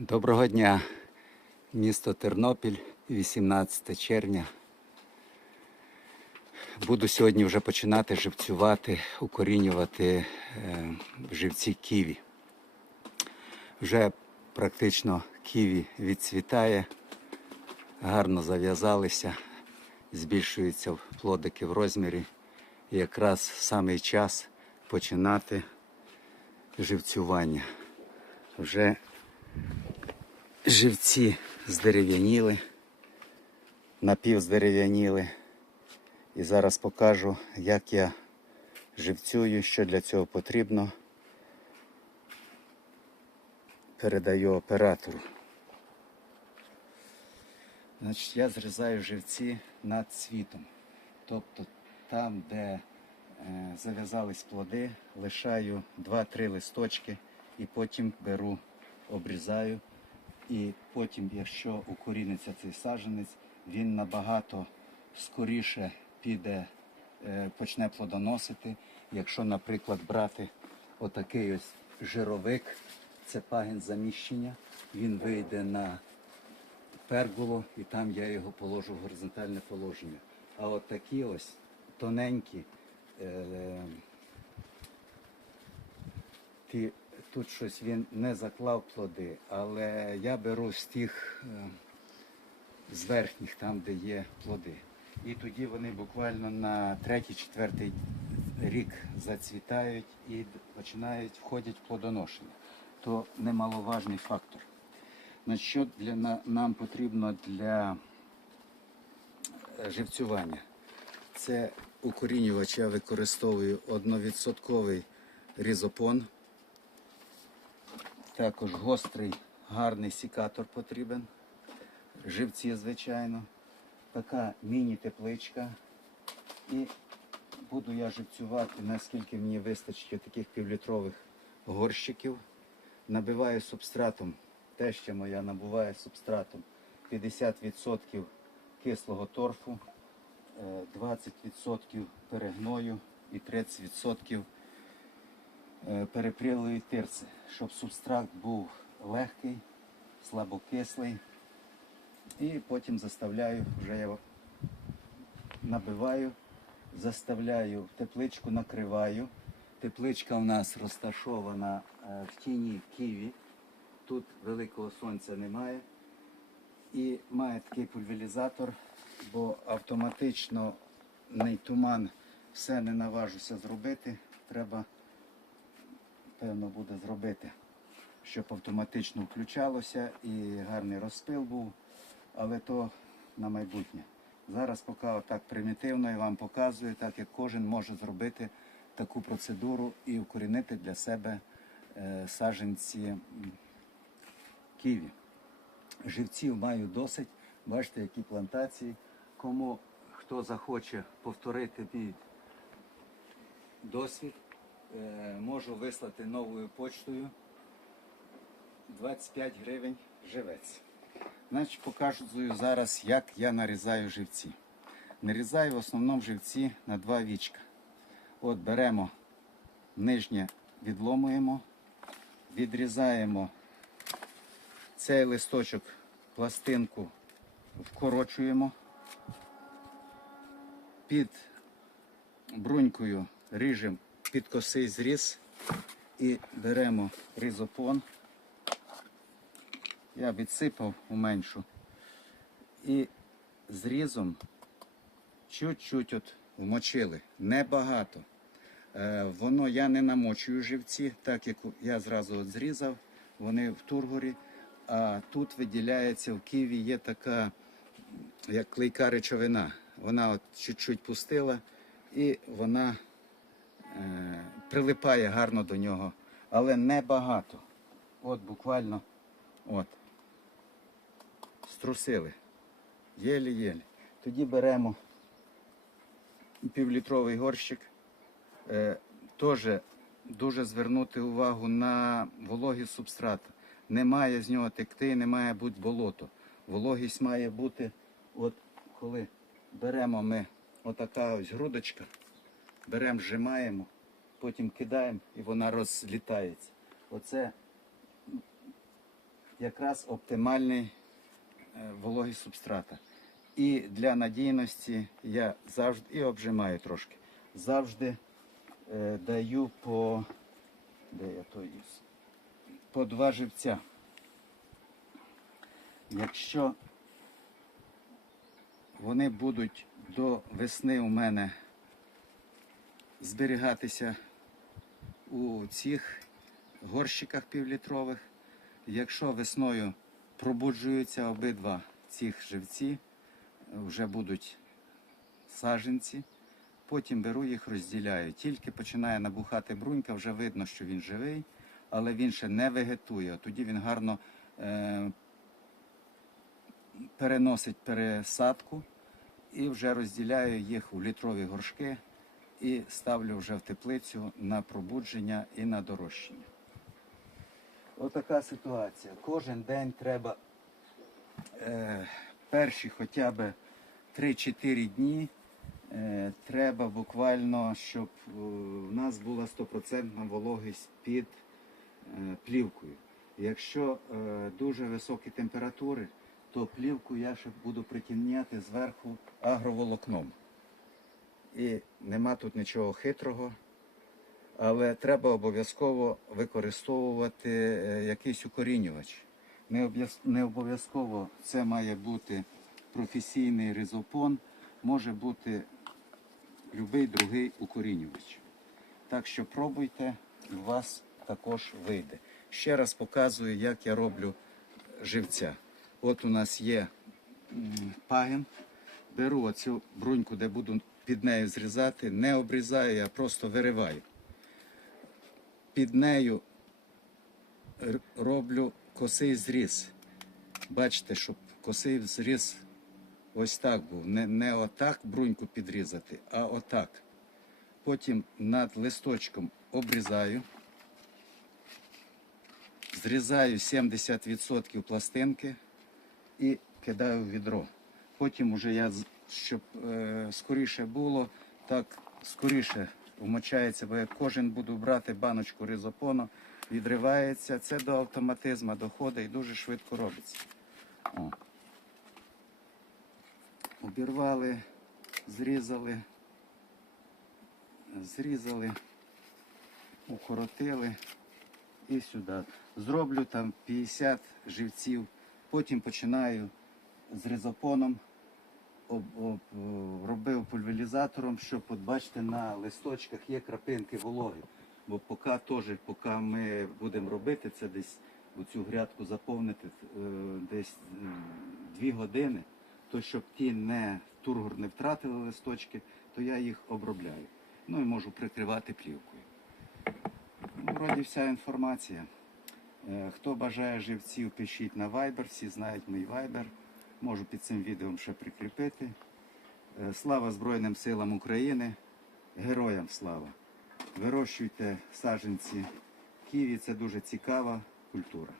Доброго дня, місто Тернопіль, 18 червня. Буду сьогодні вже починати живцювати, укорінювати е, живці ківі. Вже практично ківі відцвітає, гарно зав'язалися, збільшуються плодики в розмірі. І якраз самий час починати живцювання. Вже живці здерев'яніли, напівздерев'яніли. І зараз покажу, як я живцюю, що для цього потрібно. Передаю оператору. Значить, я зрізаю живці над цвітом. Тобто там, де е, зав'язались плоди, лишаю 2-3 листочки і потім беру, обрізаю. І потім, якщо укоріниться цей саджанець, він набагато скоріше піде, е, почне плодоносити. Якщо, наприклад, брати отакий ось жировик, це пагін заміщення, він вийде на перголу і там я його положу в горизонтальне положення. А от такі ось тоненькі, е, ті, тут щось він не заклав плоди, але я беру з тих е, з верхніх, там, де є плоди. І тоді вони буквально на третій-четвертий рік зацвітають і починають входять в плодоношення. То немаловажний фактор. Значить, що для, на- нам потрібно для е, живцювання? Це укорінювач я використовую одновідсотковий різопон. Також гострий, гарний сікатор потрібен. Живці, звичайно. Така міні-тепличка. І буду я живцювати, наскільки мені вистачить таких півлітрових горщиків. Набиваю субстратом, теща моя набуває субстратом 50% кислого торфу, е, 20% перегною і 30% е, перепрілої тирси, щоб субстрат був легкий, слабокислий. І потім заставляю, вже я набиваю, заставляю тепличку, накриваю. Тепличка у нас розташована е, в тіні ківі. Тут великого сонця немає. І має такий пульверізатор, бо автоматично туман все не наважуся зробити. Треба, певно, буде зробити, щоб автоматично включалося і гарний розпил був, але то на майбутнє. Зараз поки отак примітивно я вам показую, так як кожен може зробити таку процедуру і укорінити для себе е, саджанці ківі. Живців маю досить. Бачите, які плантації. Кому хто захоче повторити мій досвід, можу вислати новою почтою 25 гривень живець. Значить, покажу зараз, як я нарізаю живці. Нарізаю в основному живці на два вічка. От беремо нижнє, відломуємо, відрізаємо цей листочок, пластинку вкорочуємо. Під брунькою ріжемо під косий зріз і беремо різопон. Я відсипав у меншу. І зрізом чуть-чуть от вмочили. Небагато. Е, воно я не намочую живці, так як я зразу от зрізав, вони в тургорі. А тут виділяється в Києві є така, як клейка речовина. Вона от чуть-чуть пустила і вона прилипає гарно до нього, але небагато. От буквально от. Струсили. Єлі-єлі. Тоді беремо півлітровий горщик. Е, Теж дуже звернути увагу на вологість субстрату. Не має з нього текти, не має бути болото. Вологість має бути, от коли беремо ми отака ось грудочка, беремо, зжимаємо, потім кидаємо і вона розлітається. Оце якраз оптимальний е, вологість субстрата. І для надійності я завжди і обжимаю трошки. Завжди е, даю по, де я то по два живця. Якщо вони будуть до весни у мене зберігатися у цих горщиках півлітрових. Якщо весною пробуджуються обидва цих живці, вже будуть саженці, потім беру їх, розділяю. Тільки починає набухати брунька, вже видно, що він живий, але він ще не вегетує. Тоді він гарно е, переносить пересадку і вже розділяю їх у літрові горшки і ставлю вже в теплицю на пробудження і на дорощення. Отака ситуація. Кожен день треба е, перші хоча б 3-4 дні. Е, треба буквально, щоб е, у нас була стопроцентна вологість під е, плівкою. Якщо е, дуже високі температури, то плівку я ще буду притімняти зверху агроволокном. І нема тут нічого хитрого, але треба обов'язково використовувати е, якийсь укорінювач. Не обов'язково це має бути професійний ризопон, може бути будь-який другий укорінювач. Так що пробуйте, у вас також вийде. Ще раз показую, як я роблю живця. От у нас є пагін. Беру оцю бруньку, де буду під нею зрізати, не обрізаю, я просто вириваю. Під нею роблю косий зріз. Бачите, щоб косий зріз ось так був. Не, не отак бруньку підрізати, а отак. Потім над листочком обрізаю. Зрізаю 70% пластинки і кидаю в відро. Потім уже я, щоб е, скоріше було, так скоріше вмочається, бо я кожен буду брати баночку ризопону, відривається. Це до автоматизму доходить і дуже швидко робиться. О. Обірвали, зрізали, зрізали, укоротили і сюди. Зроблю там 50 живців, потім починаю з ризопоном, об, об, робив пульверізатором, щоб от бачите, на листочках є крапинки вологи. Бо поки теж, поки ми будемо робити це десь цю грядку заповнити е, десь м, дві години, то щоб ті не тургор не втратили листочки, то я їх обробляю. Ну і можу прикривати плівкою. Ну, Вроді вся інформація. Е, Хто бажає живців, пишіть на Viber, всі знають мій Viber. Можу під цим відео ще прикріпити. Е, Слава Збройним силам України, героям слава! Вирощуйте саженці. ківі, це дуже цікава культура.